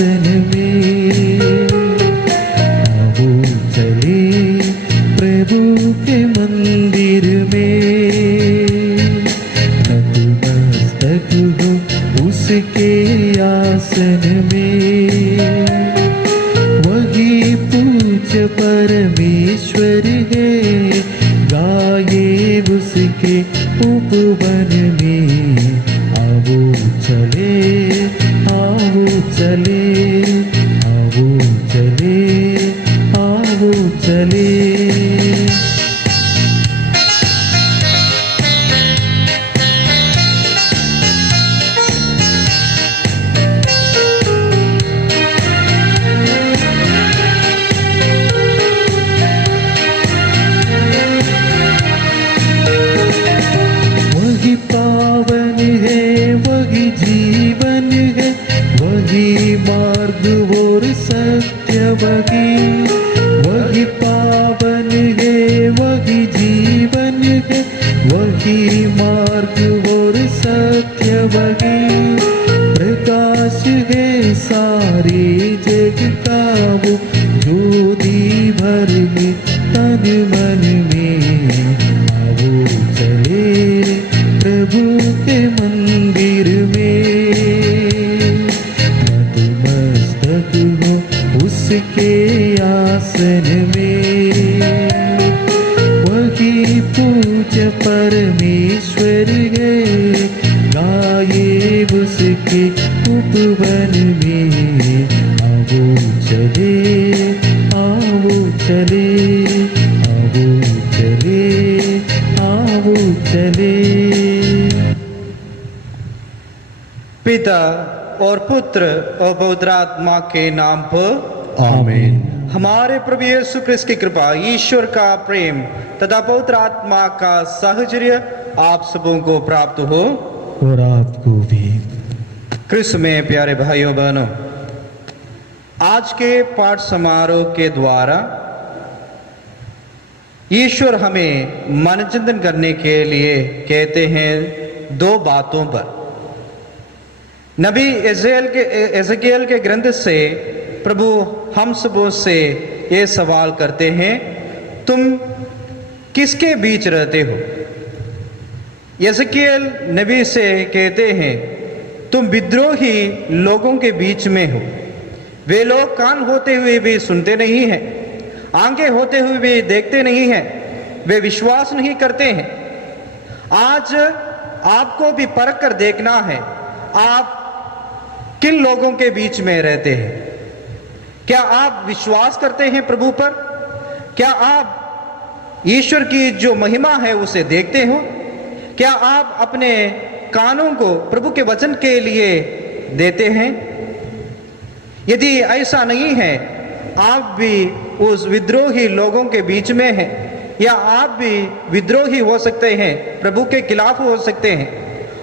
आसन में। आओ चले प्रभु के मंदिर में, नतमस्तक हो उसके आसन में। वही पूज्य परमेश्वर है, गाये उसके उपवन में। आओ चले, आओ चले, आओ चले, आओ चले। वही पावन है, वही जीवन है, वही मार्ग और सत्य। वही पावन है, वही जीवन है, वही मार्ग और सत्य। प्रकाश है सारे जग का वो, ज्योति भर में तन मन में। आओ चले प्रभु के मंदिर में, नतमस्तक हो उसके आसन में। वही पूज्य परमेश्वर है, गाये उसके उपवन में। आओ चले, आओ चले, आओ चले, आओ चले। पिता और पुत्र और पवित्र आत्मा के नाम पर आमीन। हमारे प्रभु यीशु क्रिस्त की कृपा, ईश्वर का प्रेम तथा पवित्र आत्मा का साहचर्य आप सबों को प्राप्त हो और आपको भी। क्रिस्त में प्यारे भाइयों बहनों, आज के पाठ समारोह के द्वारा ईश्वर हमें मनचिंतन करने के लिए कहते हैं दो बातों पर। नबी एजकियल के ग्रंथ से प्रभु हम सबों से ये सवाल करते हैं, तुम किसके बीच रहते हो? एजकियल नबी से कहते हैं, तुम विद्रोही लोगों के बीच में हो। वे लोग कान होते हुए भी सुनते नहीं हैं, आंखें होते हुए भी देखते नहीं हैं, वे विश्वास नहीं करते हैं। आज आपको भी परख कर देखना है, आप किन लोगों के बीच में रहते हैं। क्या आप विश्वास करते हैं प्रभु पर? क्या आप ईश्वर की जो महिमा है उसे देखते हो? क्या आप अपने कानों को प्रभु के वचन के लिए देते हैं? यदि ऐसा नहीं है, आप भी उस विद्रोही लोगों के बीच में हैं, या आप भी विद्रोही हो सकते हैं, प्रभु के खिलाफ हो सकते हैं।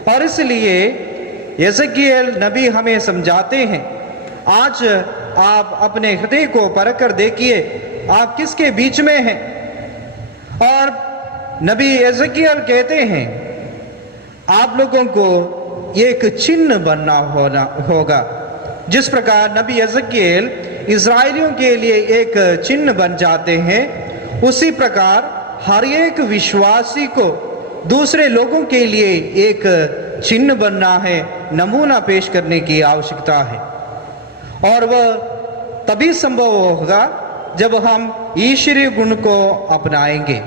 और इसलिए एजकियल नबी हमें समझाते हैं, आज आप अपने हृदय को परख कर देखिए, आप किसके बीच में हैं। और नबी एजकियल कहते हैं, आप लोगों को एक चिन्ह बनना होगा। जिस प्रकार नबी एजकियल इज़राइलियों के लिए एक चिन्ह बन जाते हैं, उसी प्रकार हर एक विश्वासी को दूसरे लोगों के लिए एक चिन्ह बनना है, नमूना पेश करने की आवश्यकता है। और वह तभी संभव होगा जब हम ईश्वरीय गुण को अपनाएंगे।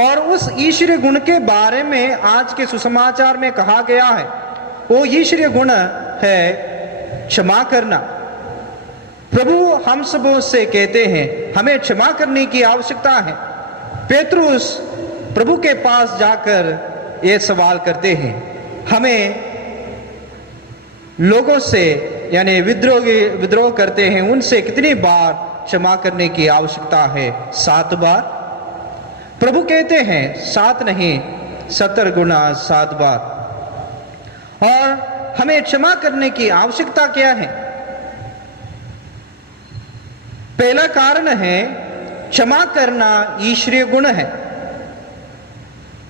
और उस ईश्वरीय गुण के बारे में आज के सुसमाचार में कहा गया है, वो ईश्वरीय गुण है क्षमा करना। प्रभु हम सबों से कहते हैं, हमें क्षमा करने की आवश्यकता है। पेतरुस प्रभु के पास जाकर ये सवाल करते हैं, हमें लोगों से यानी विद्रोह करते हैं उनसे कितनी बार क्षमा करने की आवश्यकता है? 7 बार। प्रभु कहते हैं 7 नहीं 70 गुना 7 बार। और हमें क्षमा करने की आवश्यकता क्या है? पहला कारण है, क्षमा करना ईश्वरीय गुण है।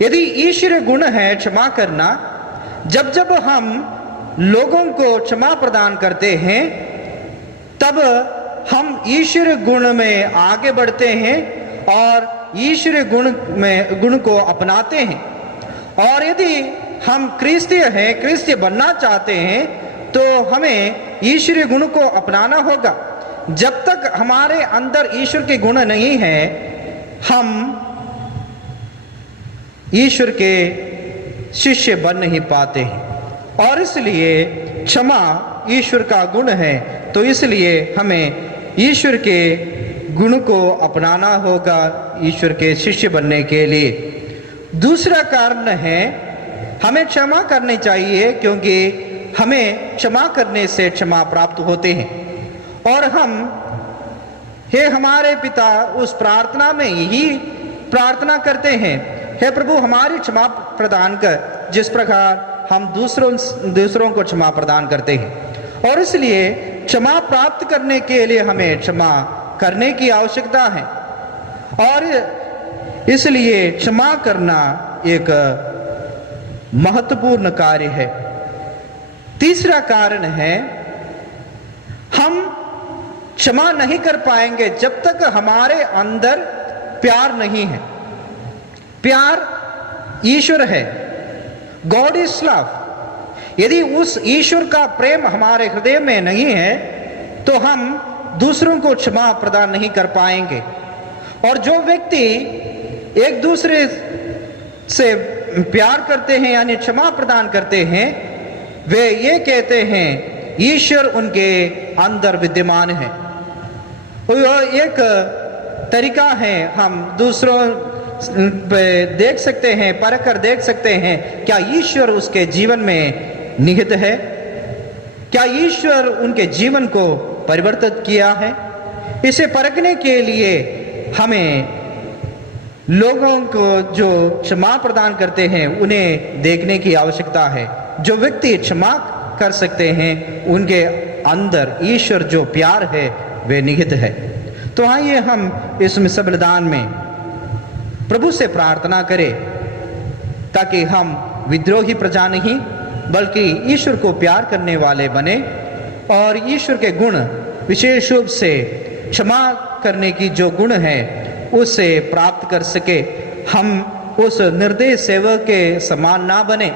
यदि ईश्वरीय गुण है क्षमा करना, जब जब हम लोगों को क्षमा प्रदान करते हैं, तब हम ईश्वर गुण में आगे बढ़ते हैं और ईश्वर गुण को अपनाते हैं। और यदि हम क्रिस्तीय हैं, क्रिस्तीय बनना चाहते हैं, तो हमें ईश्वरीय गुण को अपनाना होगा। जब तक हमारे अंदर ईश्वर के गुण नहीं है, हम ईश्वर के शिष्य बन नहीं पाते हैं। और इसलिए क्षमा ईश्वर का गुण है, तो इसलिए हमें ईश्वर के गुण को अपनाना होगा ईश्वर के शिष्य बनने के लिए। दूसरा कारण है, हमें क्षमा करनी चाहिए, क्योंकि हमें क्षमा करने से क्षमा प्राप्त होते हैं। और हम हे हमारे पिता उस प्रार्थना में यही प्रार्थना करते हैं, हे प्रभु हमारी क्षमा प्रदान कर, जिस प्रकार हम दूसरों को क्षमा प्रदान करते हैं। और इसलिए क्षमा प्राप्त करने के लिए हमें क्षमा करने की आवश्यकता है। और इसलिए क्षमा करना एक महत्वपूर्ण कार्य है। तीसरा कारण है, हम क्षमा नहीं कर पाएंगे जब तक हमारे अंदर प्यार नहीं है। प्यार ईश्वर है, गॉड इज लव। यदि उस ईश्वर का प्रेम हमारे हृदय में नहीं है, तो हम दूसरों को क्षमा प्रदान नहीं कर पाएंगे। और जो व्यक्ति एक दूसरे से प्यार करते हैं, यानी क्षमा प्रदान करते हैं, वे ये कहते हैं ईश्वर उनके अंदर विद्यमान है। और एक तरीका है, हम दूसरों पे देख सकते हैं, परख कर देख सकते हैं क्या ईश्वर उसके जीवन में निहित है, क्या ईश्वर उनके जीवन को परिवर्तित किया है। इसे परखने के लिए हमें लोगों को जो क्षमा प्रदान करते हैं उन्हें देखने की आवश्यकता है। जो व्यक्ति क्षमा कर सकते हैं, उनके अंदर ईश्वर जो प्यार है वे निहित है। तो आइए हम इस मिस्र बलिदान में प्रभु से प्रार्थना करें, ताकि हम विद्रोही प्रजा नहीं बल्कि ईश्वर को प्यार करने वाले बने, और ईश्वर के गुण विशेष रूप से क्षमा करने की जो गुण है उसे प्राप्त कर सके। हम उस निर्दयी सेवक के समान ना बने,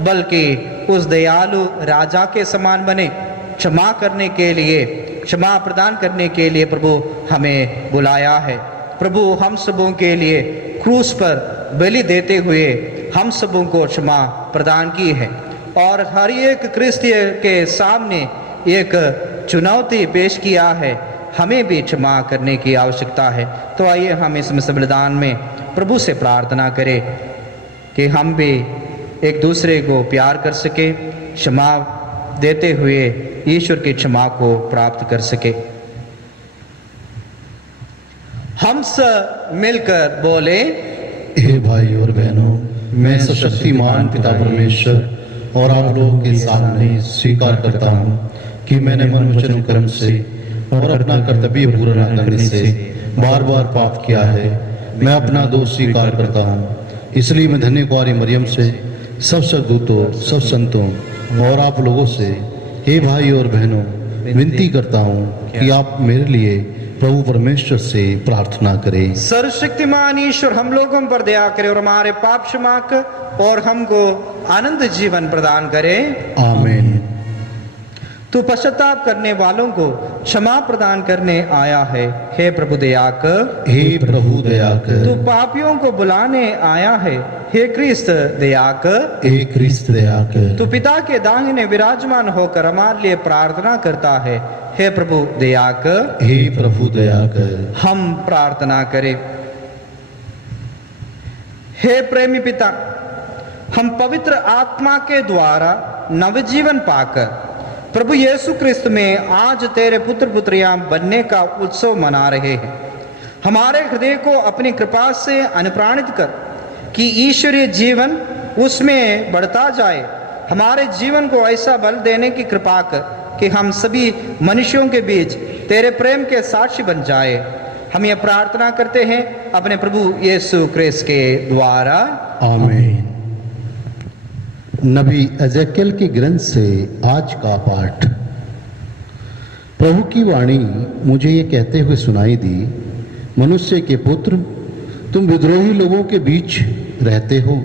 बल्कि उस दयालु राजा के समान बने। क्षमा करने के लिए, क्षमा प्रदान करने के लिए प्रभु हमें बुलाया है। प्रभु हम सबों के लिए क्रूस पर बलि देते हुए हम सबों को क्षमा प्रदान की है। और हर एक क्रिस्तीय के सामने एक चुनौती पेश किया है, हमें भी क्षमा करने की आवश्यकता है। तो आइए हम इस मिस्र बलिदान में प्रभु से प्रार्थना करें कि हम भी एक दूसरे को प्यार कर सके, क्षमा देते हुए ईश्वर की क्षमा को प्राप्त कर सके। हम सब मिलकर बोले, हे भाई और बहनों, मैं सशक्तिमान पिता परमेश्वर और आप लोगों के सामने स्वीकार करता हूँ कि मैंने मन वचन कर्म से और अपना कर्तव्य पूरा न करने से बार बार पाप किया है। मैं अपना दोष स्वीकार करता हूँ। इसलिए मैं धन्य कुंवारी मरियम से, सब सद्दूतों, सब संतों और आप लोगों से, हे भाई और बहनों, विनती करता हूँ कि आप मेरे लिए प्रभु परमेश्वर से प्रार्थना करें। सर्वशक्तिमान ईश्वर हम लोगों पर दया करे और हमारे पाप क्षमा कर और हमको आनंद जीवन प्रदान करे। आमीन। तू पश्चाताप करने वालों को क्षमा प्रदान करने आया है, हे प्रभु दया कर। हे प्रभु दया कर। तू पापियों को बुलाने आया है, हे क्रिस्त दया कर। हे क्रिस्त दया कर। तू पिता के दाहिने विराजमान होकर हमारे लिए प्रार्थना करता है, हे प्रभु दया कर। हे प्रभु दया कर। हम प्रार्थना करें। हे प्रेमी पिता, हम पवित्र आत्मा के द्वारा नवजीवन पाकर प्रभु यीशु क्रिस्त में आज तेरे पुत्र पुत्रियां बनने का उत्सव मना रहे हैं। हमारे हृदय को अपनी कृपा से अनुप्राणित कर कि ईश्वरीय जीवन उसमें बढ़ता जाए। हमारे जीवन को ऐसा बल देने की कृपा कर कि हम सभी मनुष्यों के बीच तेरे प्रेम के साक्षी बन जाए। हम ये प्रार्थना करते हैं अपने प्रभु यीशु क्रिस्त के द्वारा। आमीन। नबी एजेकियल के ग्रंथ से आज का पाठ। प्रभु की वाणी मुझे ये कहते हुए सुनाई दी, मनुष्य के पुत्र, तुम विद्रोही लोगों के बीच रहते हो।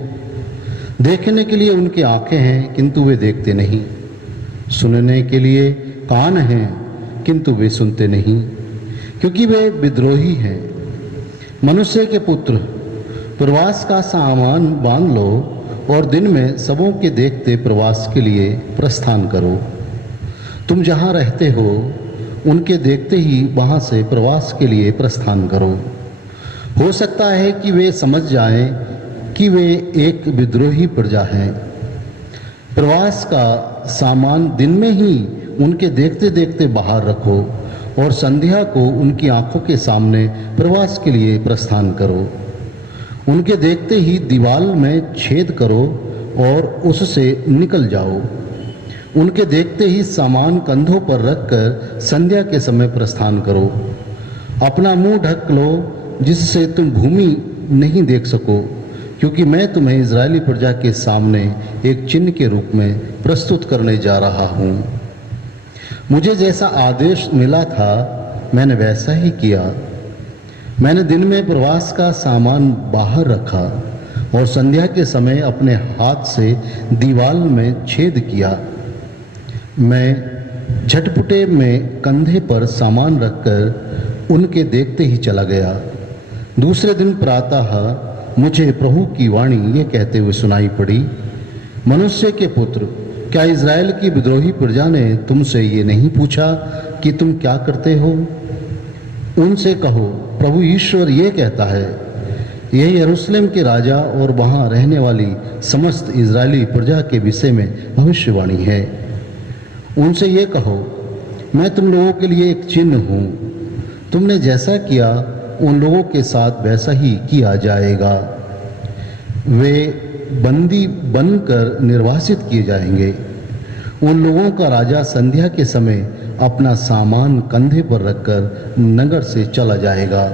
देखने के लिए उनकी आंखें हैं किंतु वे देखते नहीं, सुनने के लिए कान हैं किंतु वे सुनते नहीं, क्योंकि वे विद्रोही हैं। मनुष्य के पुत्र, प्रवास का सामान बांध लो और दिन में सबों के देखते प्रवास के लिए प्रस्थान करो। तुम जहाँ रहते हो उनके देखते ही वहाँ से प्रवास के लिए प्रस्थान करो। हो सकता है कि वे समझ जाएं कि वे एक विद्रोही प्रजा हैं। प्रवास का सामान दिन में ही उनके देखते देखते बाहर रखो और संध्या को उनकी आंखों के सामने प्रवास के लिए प्रस्थान करो। उनके देखते ही दीवाल में छेद करो और उससे निकल जाओ। उनके देखते ही सामान कंधों पर रखकर संध्या के समय प्रस्थान करो। अपना मुंह ढक लो जिससे तुम भूमि नहीं देख सको, क्योंकि मैं तुम्हें इजरायली प्रजा के सामने एक चिन्ह के रूप में प्रस्तुत करने जा रहा हूँ। मुझे जैसा आदेश मिला था मैंने वैसा ही किया। मैंने दिन में प्रवास का सामान बाहर रखा और संध्या के समय अपने हाथ से दीवाल में छेद किया। मैं झटपुटे में कंधे पर सामान रखकर उनके देखते ही चला गया। दूसरे दिन प्रातः मुझे प्रभु की वाणी ये कहते हुए सुनाई पड़ी, मनुष्य के पुत्र, क्या इज़राइल की विद्रोही प्रजा ने तुमसे ये नहीं पूछा कि तुम क्या करते हो? उनसे कहो, प्रभु ईश्वर ये कहता है, यह यरूशलेम के राजा और वहाँ रहने वाली समस्त इज़राइली प्रजा के विषय में भविष्यवाणी है। उनसे ये कहो, मैं तुम लोगों के लिए एक चिन्ह हूँ। तुमने जैसा किया उन लोगों के साथ वैसा ही किया जाएगा। वे बंदी बनकर निर्वासित किए जाएंगे। उन लोगों का राजा संध्या के समय अपना सामान कंधे पर रखकर नगर से चला जाएगा।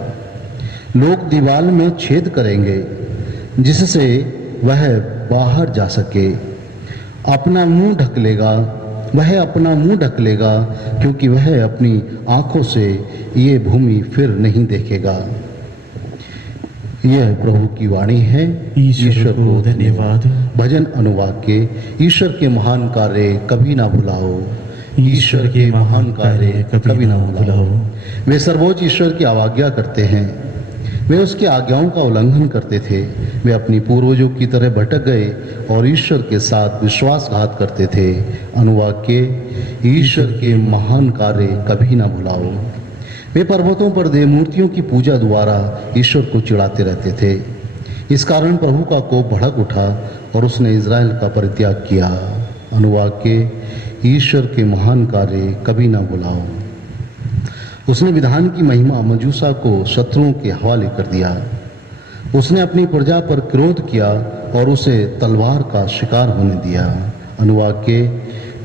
लोग दीवार में छेद करेंगे जिससे वह बाहर जा सके। अपना मुंह ढक लेगा, वह अपना मुंह ढक लेगा, क्योंकि वह अपनी आंखों से ये भूमि फिर नहीं देखेगा। यह प्रभु की वाणी है। ईश्वर को धन्यवाद। भजन अनुवाद के ईश्वर के महान कार्य कभी ना भुलाओ। ईश्वर के महान कार्य कभी ना भुलाओ। वे सर्वोच्च ईश्वर की आज्ञा करते हैं, वे उसकी आज्ञाओं का उल्लंघन करते थे। वे अपनी पूर्वजों की तरह भटक गए और ईश्वर के साथ विश्वासघात करते थे। अनुवाद के ईश्वर के महान कार्य कभी ना भुलाओ। वे पर्वतों पर देव मूर्तियों की पूजा द्वारा ईश्वर को चिढ़ाते रहते थे। इस कारण प्रभु का कोप भड़क उठा और उसने इज़राइल का परित्याग किया। अनुवाद के ईश्वर के महान कार्य कभी ना भुलाओ। उसने विधान की महिमा मजूसा को शत्रुओं के हवाले कर दिया। उसने अपनी प्रजा पर क्रोध किया और उसे तलवार का शिकार होने दिया। अनुवाद के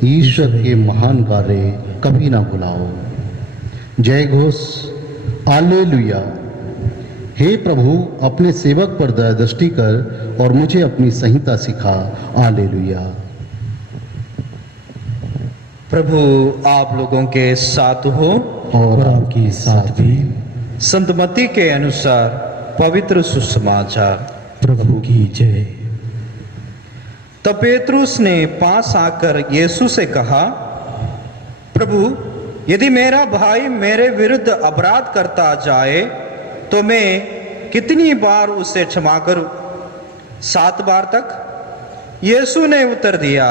ईश्वर के महान कार्य कभी ना भुलाओ। जय घोष, हालेलुया। हे प्रभु, अपने सेवक पर दया दृष्टि कर और मुझे अपनी संहिता सिखा। हालेलुया। प्रभु आप लोगों के साथ हो और आपके साथ भी। संत मत्ती के अनुसार पवित्र सुसमाचार। प्रभु की जय। तब पेतरुस ने पास आकर यीशु से कहा, प्रभु, यदि मेरा भाई मेरे विरुद्ध अपराध करता जाए तो मैं कितनी बार उसे क्षमा करूं? 7 बार तक? यीशु ने उत्तर दिया,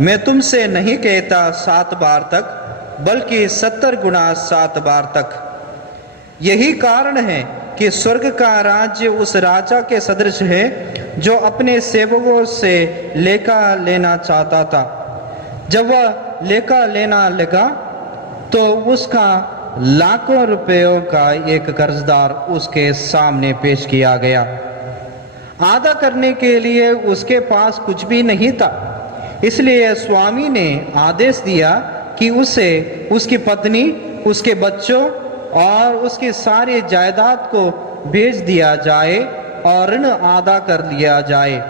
मैं तुमसे नहीं कहता 7 बार तक, बल्कि 70 गुना 7 बार तक। यही कारण है कि स्वर्ग का राज्य उस राजा के सदृश है जो अपने सेवकों से लेखा लेना चाहता था। जब वह लेखा लेना लगा तो उसका लाखों रुपयों का एक कर्जदार उसके सामने पेश किया गया। आधा करने के लिए उसके पास कुछ भी नहीं था। इसलिए स्वामी ने आदेश दिया कि उसे, उसकी पत्नी, उसके बच्चों और उसकी सारी जायदाद को बेच दिया जाए और ऋण आधा कर लिया जाए।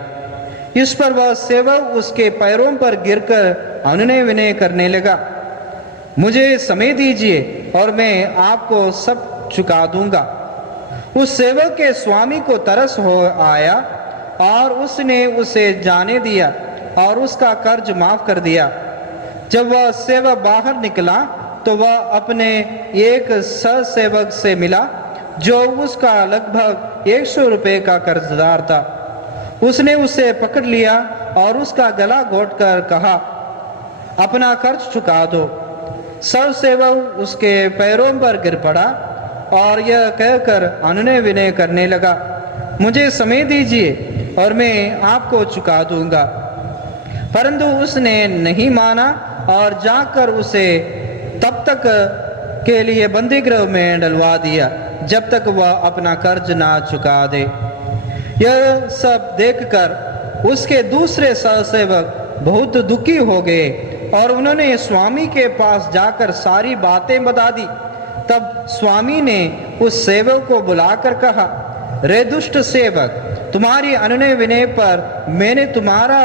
इस पर वह सेवक उसके पैरों पर गिरकर अनुनय विनय करने लगा। मुझे समय दीजिए और मैं आपको सब चुका दूंगा। उस सेवक के स्वामी को तरस हो आया और उसने उसे जाने दिया और उसका कर्ज माफ कर दिया। जब वह सेवक बाहर निकला तो वह अपने एक सहसेवक से मिला जो उसका लगभग 100 रुपये का कर्जदार था। उसने उसे पकड़ लिया और उसका गला घोंटकर कहा, अपना कर्ज चुका दो। सहसेवक उसके पैरों पर गिर पड़ा और यह कहकर अनुनय विनय करने लगा, मुझे समय दीजिए और मैं आपको चुका दूंगा। परंतु उसने नहीं माना और जाकर उसे तब तक के लिए बंदीगृह में डलवा दिया जब तक वह अपना कर्ज ना चुका दे। यह सब देखकर उसके दूसरे सहसेवक बहुत दुखी हो गए और उन्होंने स्वामी के पास जाकर सारी बातें बता दी। तब स्वामी ने उस सेवक को बुलाकर कहा, रे दुष्ट सेवक, तुम्हारी अनुनय विनय पर मैंने तुम्हारा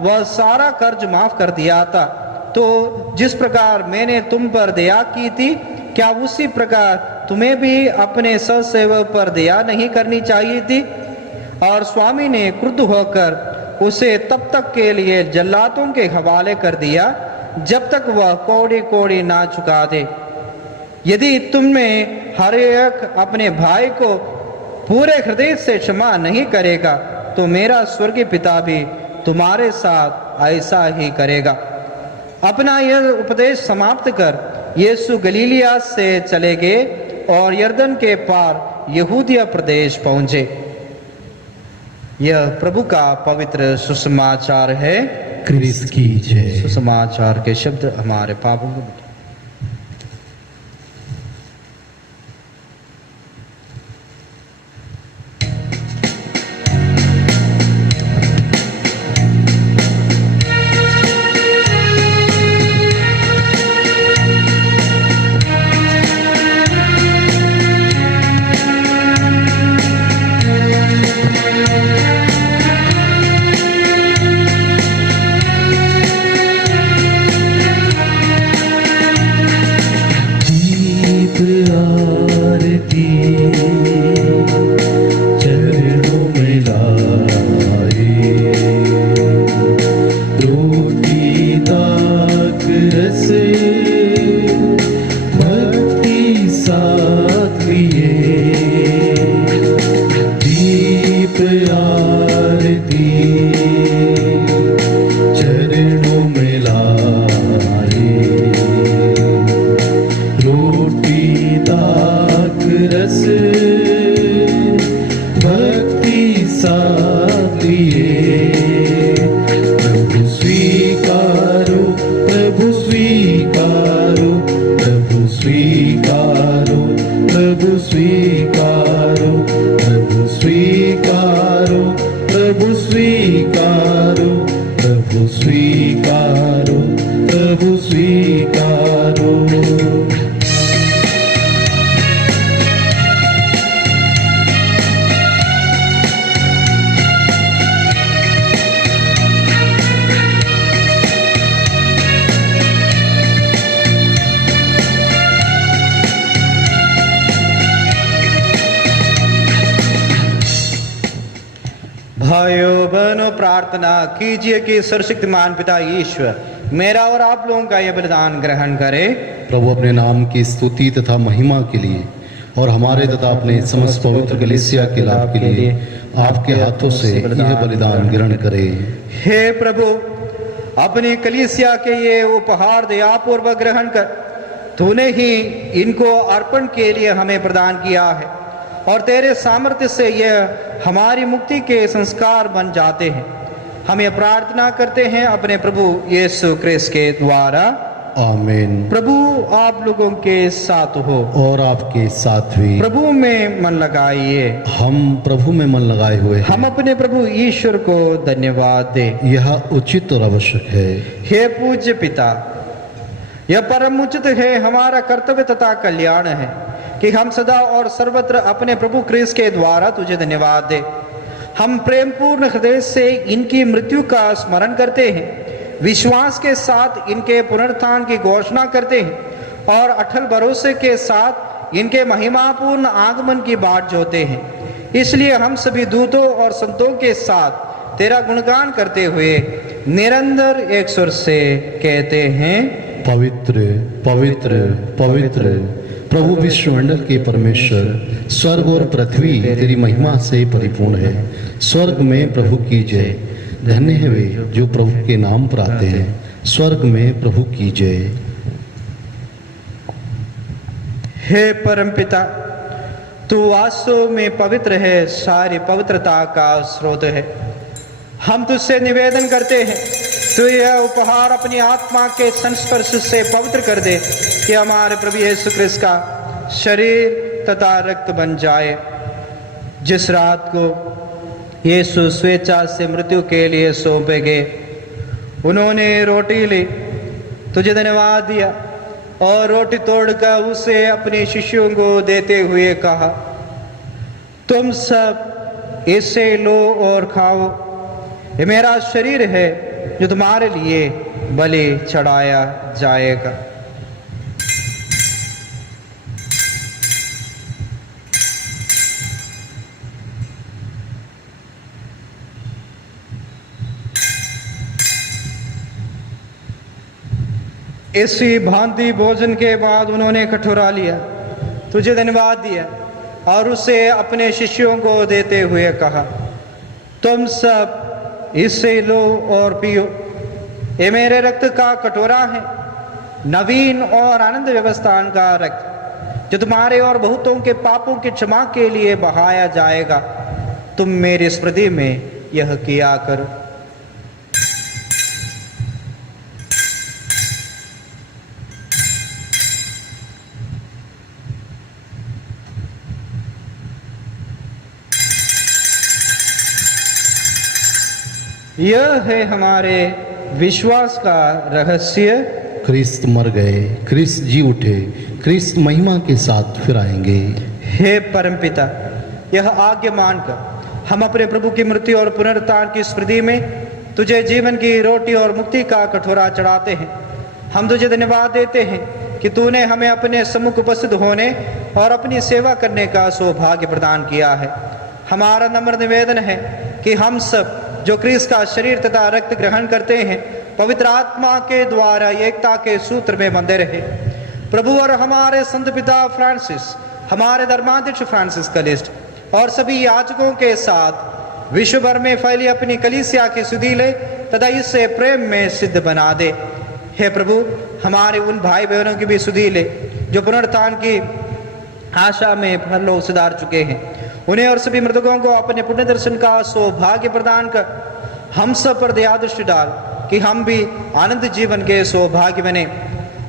वह सारा कर्ज माफ कर दिया था। तो जिस प्रकार मैंने तुम पर दया की थी, क्या उसी प्रकार तुम्हें भी अपने सहसेवक पर दया नहीं करनी चाहिए थी? और स्वामी ने क्रुद्ध होकर उसे तब तक के लिए जल्लादों के हवाले कर दिया जब तक वह कौड़ी कौड़ी ना चुका दे। यदि तुम में हर एक अपने भाई को पूरे हृदय से क्षमा नहीं करेगा तो मेरा स्वर्गीय पिता भी तुम्हारे साथ ऐसा ही करेगा। अपना यह उपदेश समाप्त कर यीशु गलीलिया से चले गए और यरदन के पार यहूदिया प्रदेश पहुंचे। यह प्रभु का पवित्र सुसमाचार है। क्रिस्त की जय। सुसमाचार के शब्द हमारे पापों को भाइयों बहनों, प्रार्थना कीजिए कि सर्वशक्तिमान पिता ईश्वर मेरा और आप लोगों का यह बलिदान ग्रहण करे। प्रभु अपने नाम की स्तुति तथा महिमा के लिए और हमारे तथा अपने समस्त पवित्र कलीसिया के लाभ के लिए आपके हाथों से यह बलिदान ग्रहण करे। हे प्रभु, अपनी कलीसिया के ये उपहार दयापूर्वक ग्रहण कर तूने ही इनको अर्पण के लिए हमें प्रदान किया है और तेरे सामर्थ्य से यह हमारी मुक्ति के संस्कार बन जाते हैं। हम ये प्रार्थना करते हैं अपने प्रभु यीशु क्रिस्त के द्वारा, आमीन। प्रभु आप लोगों के साथ हो और आपके साथ भी। प्रभु में मन लगाइए। हम प्रभु में मन लगाए हुए हैं। हम अपने प्रभु ईश्वर को धन्यवाद दें। यह उचित और आवश्यक है। हे पूज्य पिता, यह परम उचित है, हमारा कर्तव्य तथा कल्याण है कि हम सदा और सर्वत्र अपने प्रभु क्रिस्त के द्वारा तुझे धन्यवाद दें। हम प्रेम पूर्ण हृदय से इनकी मृत्यु का स्मरण करते हैं विश्वास के साथ इनके पुनरुत्थान की घोषणा करते हैं और अटल भरोसे के साथ इनके महिमापूर्ण आगमन की बाट जोते हैं। इसलिए हम सभी दूतों और संतों के साथ तेरा गुणगान करते हुए निरंतर एक सुर से कहते हैं, पवित्र पवित्र पवित्र प्रभु विश्वमंडल के परमेश्वर, स्वर्ग और पृथ्वी तेरी महिमा से परिपूर्ण है। स्वर्ग में प्रभु की जय। धन्य है वे जो प्रभु के नाम पर आते हैं। स्वर्ग में प्रभु की जय। हे परमपिता, तू वास्तव में पवित्र है, सारी पवित्रता का स्रोत है। हम तुझसे निवेदन करते हैं, तू यह उपहार अपनी आत्मा के संस्पर्श से पवित्र कर दे कि हमारे प्रभु यीशु क्रिस्त का शरीर तथा रक्त बन जाए। जिस रात को यीशु स्वेच्छा से मृत्यु के लिए सौंपे गए, उन्होंने रोटी ली, तुझे धन्यवाद दिया और रोटी तोड़कर उसे अपने शिष्यों को देते हुए कहा, तुम सब इससे लो और खाओ, ये मेरा शरीर है जो तुम्हारे लिए बलि चढ़ाया जाएगा। इसी भांति भोजन के बाद उन्होंने कटोरा लिया, तुझे धन्यवाद दिया और उसे अपने शिष्यों को देते हुए कहा, तुम सब इससे लो और पियो, ये मेरे रक्त का कटोरा है, नवीन और आनंद व्यवस्थान का रक्त, जो तुम्हारे और बहुतों के पापों के क्षमा के लिए बहाया जाएगा। तुम मेरी स्मृति में यह किया करो। यह है हमारे विश्वास का रहस्य। क्रिस्त मर गए, क्रिस्त जी उठे, क्रिस्त महिमा के साथ फिर आएंगे। हे परमपिता, यह आज्ञा मानकर हम अपने प्रभु की मृत्यु और पुनरुत्थान की स्मृति में तुझे जीवन की रोटी और मुक्ति का कटोरा चढ़ाते हैं। हम तुझे धन्यवाद देते हैं कि तूने हमें अपने सम्मुख उपस्थित होने और अपनी सेवा करने का सौभाग्य प्रदान किया है। हमारा नम्र निवेदन है कि हम सब जो क्रिस्त का शरीर तथा रक्त ग्रहण करते हैं, पवित्र आत्मा के द्वारा एकता के सूत्र में बंधे रहे। प्रभु और हमारे संत पिता फ्रांसिस, हमारे धर्माध्यक्ष फ्रांसिस कलिस्ट और सभी याजकों के साथ विश्व भर में फैली अपनी कलीसिया की सुधि ले तथा इससे प्रेम में सिद्ध बना दे। हे प्रभु, हमारे उन भाई बहनों की भी सुधि ले जो पुनरुत्थान की आशा में परलोक सिधार चुके हैं। उन्हें और सभी मृतकों को अपने पुण्य दर्शन का सौभाग्य प्रदान कर हम सब पर दया दृष्टि डाल कि हम भी आनंद जीवन के सौभाग्य बने।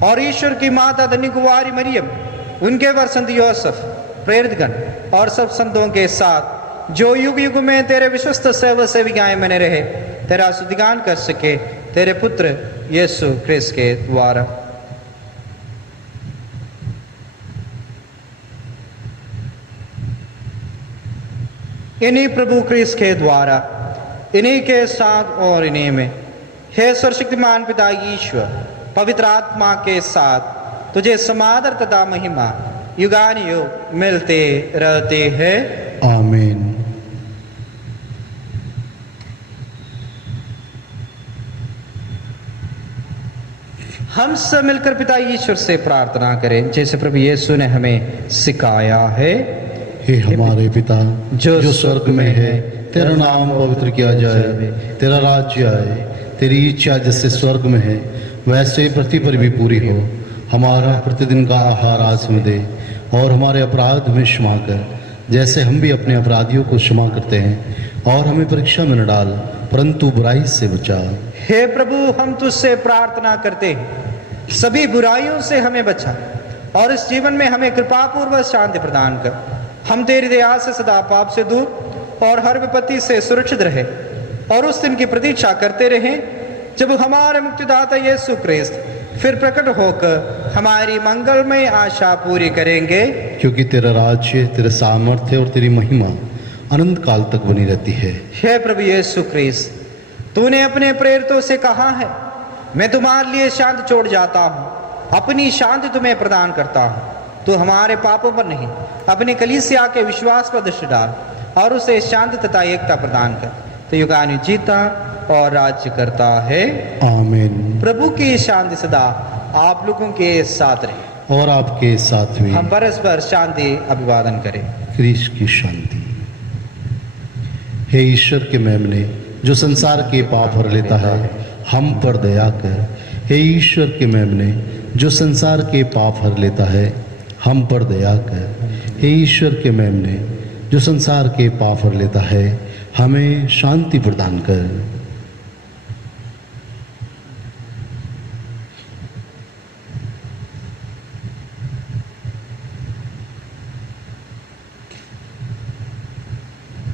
और ईश्वर की माता धन्य कुंवारी मरियम, उनके वर संत योसेफ, प्रेरितगण और सब संतों के साथ जो युग युग में तेरे विश्वस्त सेवक सेविकाएं बने रहे, तेरा स्तुतिगान कर सके तेरे पुत्र यीशु क्रिस्त के द्वारा। इन्हीं प्रभु क्रिस्त के द्वारा, इन्हीं के साथ और इन्हीं में, हे सर्वशक्तिमान पिता ईश्वर, पवित्र आत्मा के साथ तुझे समादर तथा महिमा युगानुयुग मिलते रहते हैं। आमीन। हम सब मिलकर पिता ईश्वर से प्रार्थना करें जैसे प्रभु यीशु ने हमें सिखाया है। हे हमारे पिता जो स्वर्ग में है, तेरा नाम पवित्र किया जाए, तेरा राज्य आए, तेरी इच्छा जैसे स्वर्ग में है वैसे पृथ्वी पर भी पूरी हो। हमारा प्रतिदिन का आहार आज हमें दे और हमारे अपराध में क्षमा कर जैसे हम भी अपने अपराधियों को क्षमा करते हैं, और हमें परीक्षा में न डाल परंतु बुराई से बचा। हे प्रभु, हम तुझसे प्रार्थना करते हैं, सभी बुराइयों से हमें बचा और इस जीवन में हमें कृपापूर्वक शांति प्रदान कर। हम तेरी दया से सदा पाप से दूर और हर विपत्ति से सुरक्षित रहे और उस दिन की प्रतीक्षा करते रहें जब हमारे मुक्तिदाता यीशु क्रिस्त फिर प्रकट होकर हमारी मंगलमय आशा पूरी करेंगे। क्योंकि तेरा राज्य, तेरा सामर्थ्य और तेरी महिमा अनंत काल तक बनी रहती है। हे प्रभु यीशु क्रिस्त, तूने अपने प्रेरितों से कहा है मैं तुम्हारे लिए शांति छोड़ जाता हूँ, अपनी शांति तुम्हें प्रदान करता हूँ। तू हमारे पापों पर नहीं, अपनी कलीसिया के विश्वास पर दृष्टि डाल और उसे शांति तथा एकता प्रदान कर। तो युगानु जीता और राज्य करता है। आमीन। प्रभु की शांति सदा आप लोगों के साथ रहे और आपके साथ भी। हम परस्पर शांति अभिवादन करें। क्रिस्ट की शांति। हे ईश्वर के मेमने जो संसार के पाप हर लेता है, हम पर दया कर। हे ईश्वर के मेमने जो संसार के पाप हर लेता है, हम पर दया कर। हे ईश्वर के मेमने जो संसार के पाप हर लेता है, हमें शांति प्रदान कर।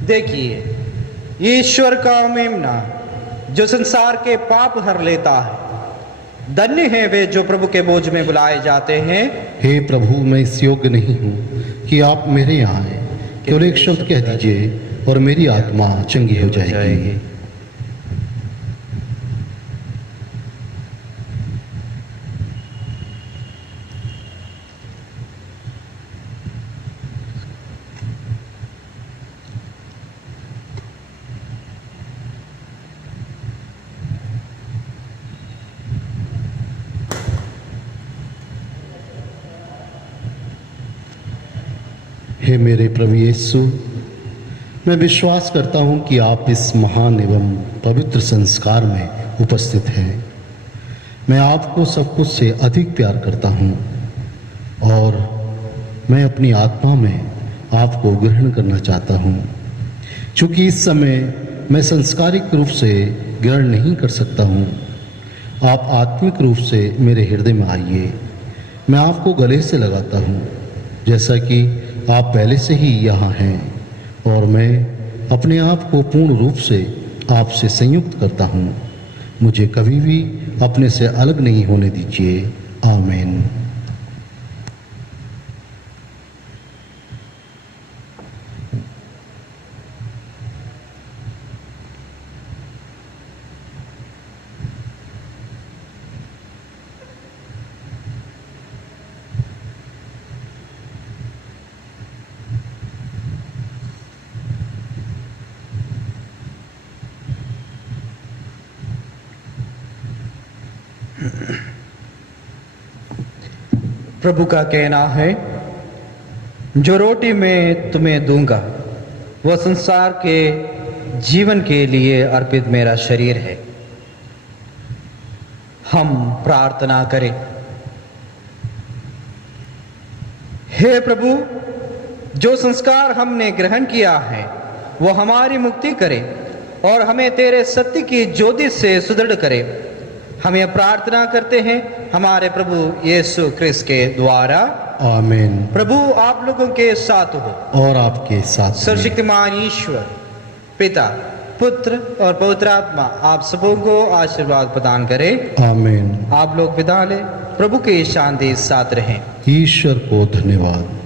देखिए ईश्वर का मेमना जो संसार के पाप हर लेता है। धन्य है वे जो प्रभु के बोझ में बुलाए जाते हैं। हे प्रभु, मैं इस योग्य नहीं हूँ कि आप मेरे यहाँ आए, केवल एक शब्द कह दीजिए और मेरी आत्मा चंगी हो जाएगी। हे मेरे प्रभु यीशु, मैं विश्वास करता हूँ कि आप इस महान एवं पवित्र संस्कार में उपस्थित हैं। मैं आपको सब कुछ से अधिक प्यार करता हूँ और मैं अपनी आत्मा में आपको ग्रहण करना चाहता हूँ। चूँकि इस समय मैं संस्कारिक रूप से ग्रहण नहीं कर सकता हूँ, आप आत्मिक रूप से मेरे हृदय में आइए। मैं आपको गले से लगाता हूँ जैसा कि आप पहले से ही यहाँ हैं और मैं अपने आप को पूर्ण रूप से आपसे संयुक्त करता हूँ। मुझे कभी भी अपने से अलग नहीं होने दीजिए। आमीन। प्रभु का कहना है, जो रोटी मैं तुम्हें दूंगा वह संसार के जीवन के लिए अर्पित मेरा शरीर है। हम प्रार्थना करें। हे प्रभु, जो संस्कार हमने ग्रहण किया है वो हमारी मुक्ति करे और हमें तेरे सत्य की ज्योति से सुदृढ़ करे। हम यह प्रार्थना करते हैं हमारे प्रभु यीशु क्रिस्त के द्वारा। आमीन। प्रभु आप लोगों के साथ हो और आपके साथ। सर्वशक्तिमान ईश्वर पिता, पुत्र और पवित्र आत्मा आप सबों को आशीर्वाद प्रदान करे। आमीन। आप लोग विदा लें। प्रभु की शांति साथ रहें। ईश्वर को धन्यवाद।